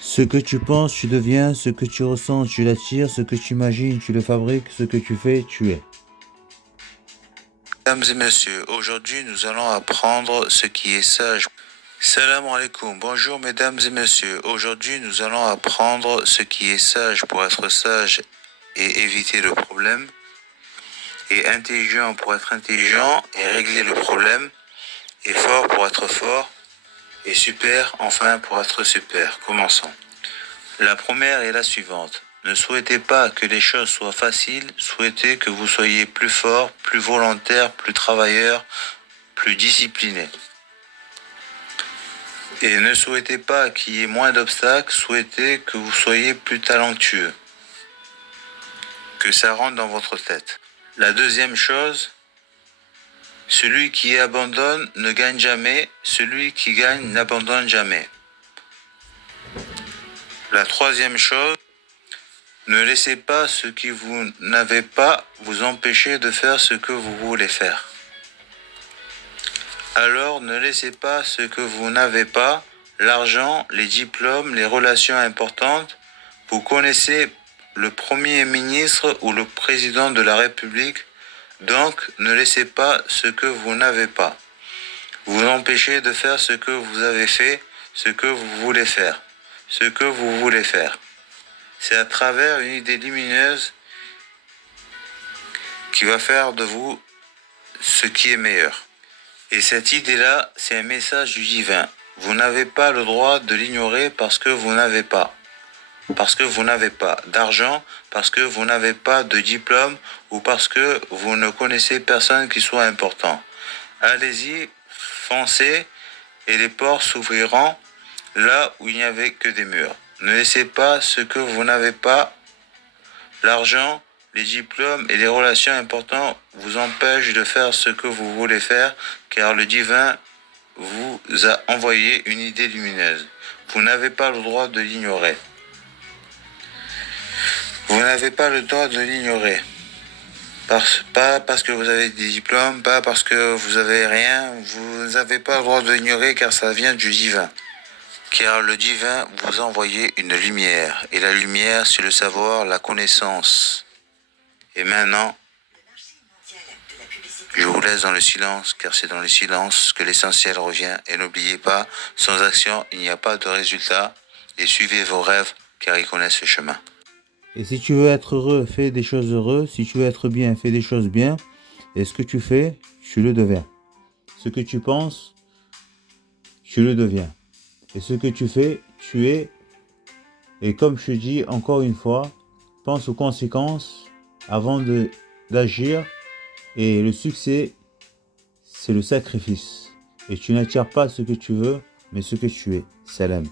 Ce que tu penses, tu deviens. Ce que tu ressens, tu l'attires. Ce que tu imagines, tu le fabriques. Ce que tu fais, tu es. Mesdames et messieurs, aujourd'hui nous allons apprendre ce qui est sage. Salam alaikum, bonjour mesdames et messieurs. Aujourd'hui nous allons apprendre ce qui est sage pour être sage et éviter le problème, et intelligent pour être intelligent et régler le problème, et fort pour être fort, et super enfin pour être super. Commençons. La première est la suivante. Ne souhaitez pas que les choses soient faciles, souhaitez que vous soyez plus fort, plus volontaire, plus travailleur, plus discipliné. Et ne souhaitez pas qu'il y ait moins d'obstacles, souhaitez que vous soyez plus talentueux. Que ça rentre dans votre tête. La deuxième chose, celui qui abandonne ne gagne jamais, celui qui gagne n'abandonne jamais. La troisième chose, ne laissez pas ce que vous n'avez pas vous empêcher de faire ce que vous voulez faire. Alors ne laissez pas ce que vous n'avez pas, l'argent, les diplômes, les relations importantes. Vous connaissez le Premier ministre ou le Président de la République, donc ne laissez pas ce que vous n'avez pas vous empêcher de faire ce que vous avez fait, ce que vous voulez faire, ce que vous voulez faire. C'est à travers une idée lumineuse qui va faire de vous ce qui est meilleur. Et cette idée-là, c'est un message du divin. Vous n'avez pas le droit de l'ignorer parce que vous n'avez pas. Parce que vous n'avez pas d'argent, parce que vous n'avez pas de diplôme ou parce que vous ne connaissez personne qui soit important. Allez-y, foncez et les portes s'ouvriront là où il n'y avait que des murs. Ne laissez pas ce que vous n'avez pas, l'argent, les diplômes et les relations importantes vous empêchent de faire ce que vous voulez faire, car le divin vous a envoyé une idée lumineuse. Vous n'avez pas le droit de l'ignorer. Vous n'avez pas le droit de l'ignorer. Pas parce que vous avez des diplômes, pas parce que vous avez rien. Vous n'avez pas le droit de l'ignorer car ça vient du divin. Car le divin vous a envoyé une lumière. Et la lumière, c'est le savoir, la connaissance. Et maintenant, je vous laisse dans le silence, car c'est dans le silence que l'essentiel revient. Et n'oubliez pas, sans action, il n'y a pas de résultat. Et suivez vos rêves, car ils connaissent le chemin. Et si tu veux être heureux, fais des choses heureuses. Si tu veux être bien, fais des choses bien. Et ce que tu fais, tu le deviens. Ce que tu penses, tu le deviens. Et ce que tu fais, tu es. Et comme je te dis encore une fois, pense aux conséquences avant d'agir. Et le succès, c'est le sacrifice. Et tu n'attires pas ce que tu veux, mais ce que tu es. Salam.